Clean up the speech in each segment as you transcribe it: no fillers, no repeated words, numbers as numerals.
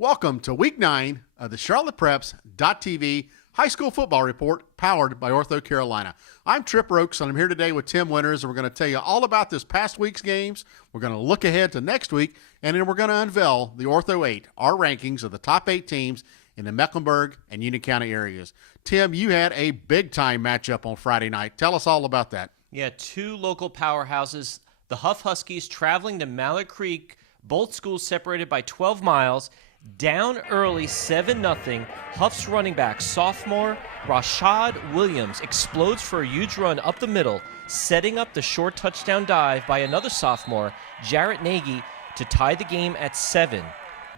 Welcome to Week 9 of the Charlotte Preps.TV High School Football Report powered by Ortho Carolina. I'm Trip Rokes, and I'm here today with Tim Winters, and we're going to tell you all about this past week's games. We're going to look ahead to next week, and then we're going to unveil the Ortho 8, our rankings of the top 8 teams in the Mecklenburg and Union County areas. Tim, you had a big-time matchup on Friday night. Tell us all about that. Yeah, two local powerhouses, the Hough Huskies traveling to Mallard Creek, both schools separated by 12 miles, down early 7-0. Hough's running back, sophomore Rashad Williams, explodes for a huge run up the middle, setting up the short touchdown dive by another sophomore, Jarrett Nagy, to tie the game at 7.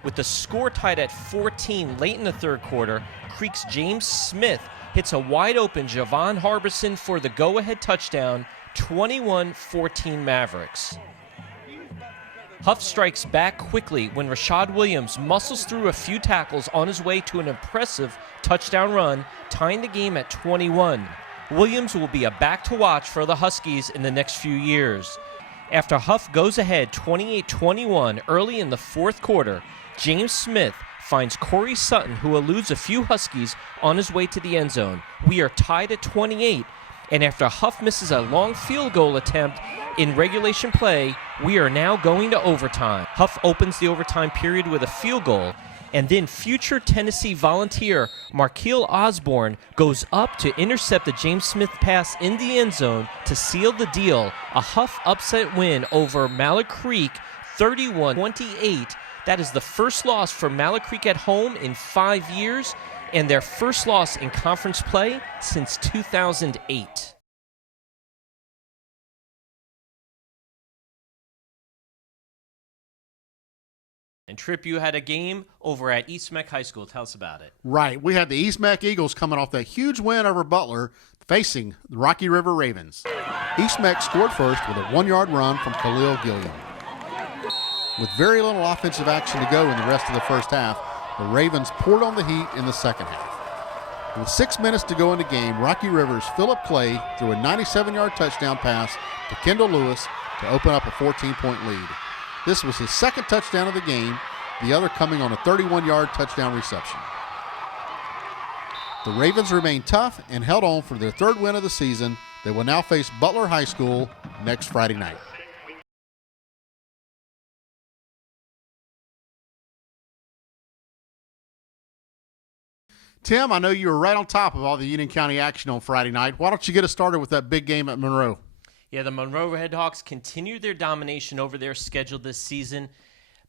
With the score tied at 14 late in the third quarter, Creek's James Smith hits a wide-open Javon Harbison for the go-ahead touchdown, 21-14 Mavericks. Hough strikes back quickly when Rashad Williams muscles through a few tackles on his way to an impressive touchdown run, tying the game at 21. Williams will be a back to watch for the Huskies in the next few years. After Hough goes ahead 28-21 early in the fourth quarter, James Smith finds Corey Sutton, who eludes a few Huskies on his way to the end zone. We are tied at 28, and after Hough misses a long field goal attempt in regulation play, we are now going to overtime. Hough opens the overtime period with a field goal, and then future Tennessee Volunteer Markeel Osborne goes up to intercept the James Smith pass in the end zone to seal the deal. A Hough upset win over Mallard Creek, 31-28. That is the first loss for Mallard Creek at home in 5 years, and their first loss in conference play since 2008. And Trip, you had a game over at East Meck High School. Tell us about it. Right. We had the East Meck Eagles coming off that huge win over Butler, facing the Rocky River Ravens. East Meck scored first with a 1-yard run from Khalil Gilliam. With very little offensive action to go in the rest of the first half, the Ravens poured on the heat in the second half. With 6 minutes to go in the game, Rocky River's Philip Clay threw a 97-yard touchdown pass to Kendall Lewis to open up a 14-point lead. This was his second touchdown of the game, the other coming on a 31-yard touchdown reception. The Ravens remained tough and held on for their third win of the season. They will now face Butler High School next Friday night. Tim, I know you were right on top of all the Union County action on Friday night. Why don't you get us started with that big game at Monroe? Yeah, the Monroe Redhawks continued their domination over their schedule this season.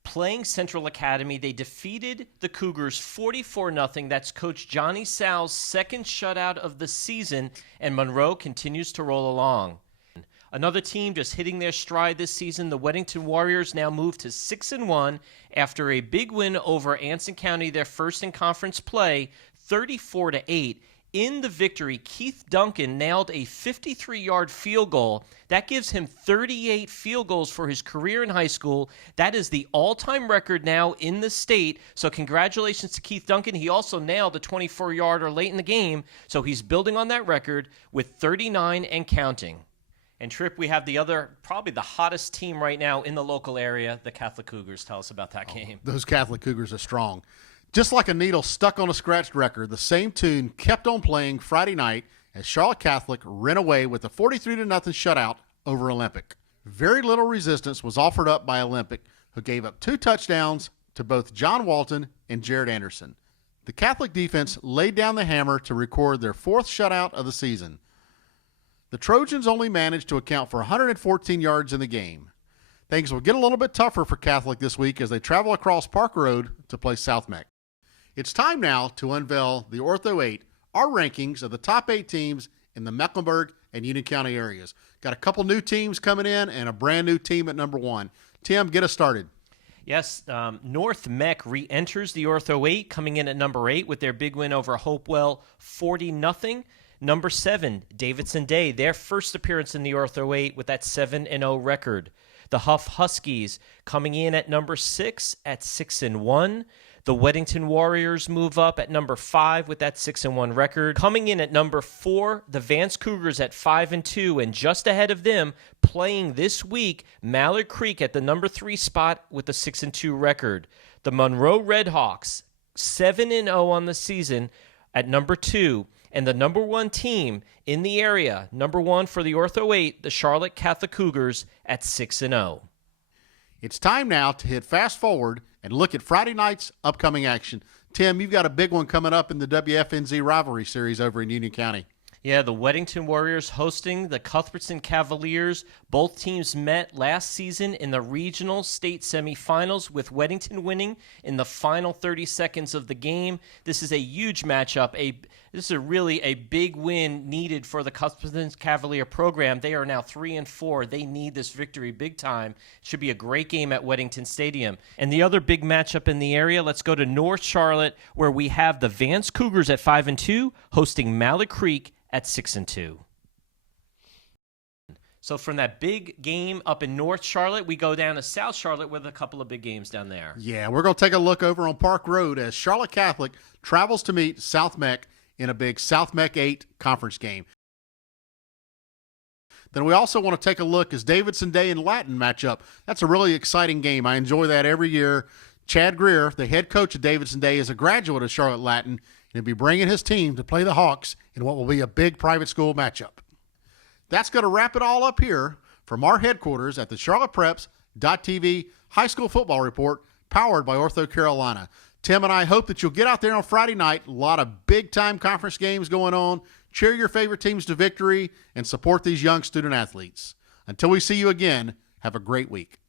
Playing Central Academy, they defeated the Cougars 44-0. That's Coach Johnny Sal's second shutout of the season, and Monroe continues to roll along. Another team just hitting their stride this season, the Weddington Warriors now move to 6-1 after a big win over Anson County, their first in conference play, 34-8. In the victory, Keith Duncan nailed a 53-yard field goal. That gives him 38 field goals for his career in high school. That is the all-time record now in the state. So congratulations to Keith Duncan. He also nailed a 24-yarder late in the game, so he's building on that record with 39 and counting. And Trip, we have the other, probably the hottest team right now in the local area, the Catholic Cougars. Tell us about that game. Those Catholic Cougars are strong. Just like a needle stuck on a scratched record, the same tune kept on playing Friday night as Charlotte Catholic ran away with a 43-0 shutout over Olympic. Very little resistance was offered up by Olympic, who gave up 2 touchdowns to both John Walton and Jared Anderson. The Catholic defense laid down the hammer to record their 4th shutout of the season. The Trojans only managed to account for 114 yards in the game. Things will get a little bit tougher for Catholic this week as they travel across Park Road to play South Meck. It's time now to unveil the Ortho 8, our rankings of the top 8 teams in the Mecklenburg and Union County areas. Got a couple new teams coming in and a brand new team at number 1. Tim, get us started. Yes, North Meck re-enters the Ortho 8, coming in at number 8 with their big win over Hopewell, 40-0. Number 7, Davidson Day, their first appearance in the Ortho 8 with that 7-0 record. The Hough Huskies coming in at number 6 at 6-1. The Weddington Warriors move up at number 5 with that 6-1 record. Coming in at number 4, the Vance Cougars at 5-2, and just ahead of them, playing this week, Mallard Creek at the number 3 spot with a 6-2 record. The Monroe Redhawks, 7-0 on the season at number 2, and the number 1 team in the area, number 1 for the Ortho 8, the Charlotte Catholic Cougars at 6-0. It's time now to hit fast forward and look at Friday night's upcoming action. Tim, you've got a big one coming up in the WFNZ Rivalry Series over in Union County. Yeah, the Weddington Warriors hosting the Cuthbertson Cavaliers. Both teams met last season in the regional state semifinals, with Weddington winning in the final 30 seconds of the game. This is a huge matchup. This is really a big win needed for the Cuthbertson Cavalier program. They are now 3-4. They need this victory big time. It should be a great game at Weddington Stadium. And the other big matchup in the area, let's go to North Charlotte, where we have the Vance Cougars at 5-2 hosting Mallard Creek at 6-2. So from that big game up in North Charlotte, we go down to South Charlotte with a couple of big games down there. Yeah, we're going to take a look over on Park Road as Charlotte Catholic travels to meet South Meck in a big South Meck 8 conference game. Then we also want to take a look as Davidson Day and Latin match up. That's a really exciting game. I enjoy that every year. Chad Greer, the head coach of Davidson Day, is a graduate of Charlotte Latin, and he'll be bringing his team to play the Hawks in what will be a big private school matchup. That's going to wrap it all up here from our headquarters at the CharlottePreps.tv High School Football Report, powered by Ortho Carolina. Tim and I hope that you'll get out there on Friday night. A lot of big-time conference games going on. Cheer your favorite teams to victory and support these young student athletes. Until we see you again, have a great week.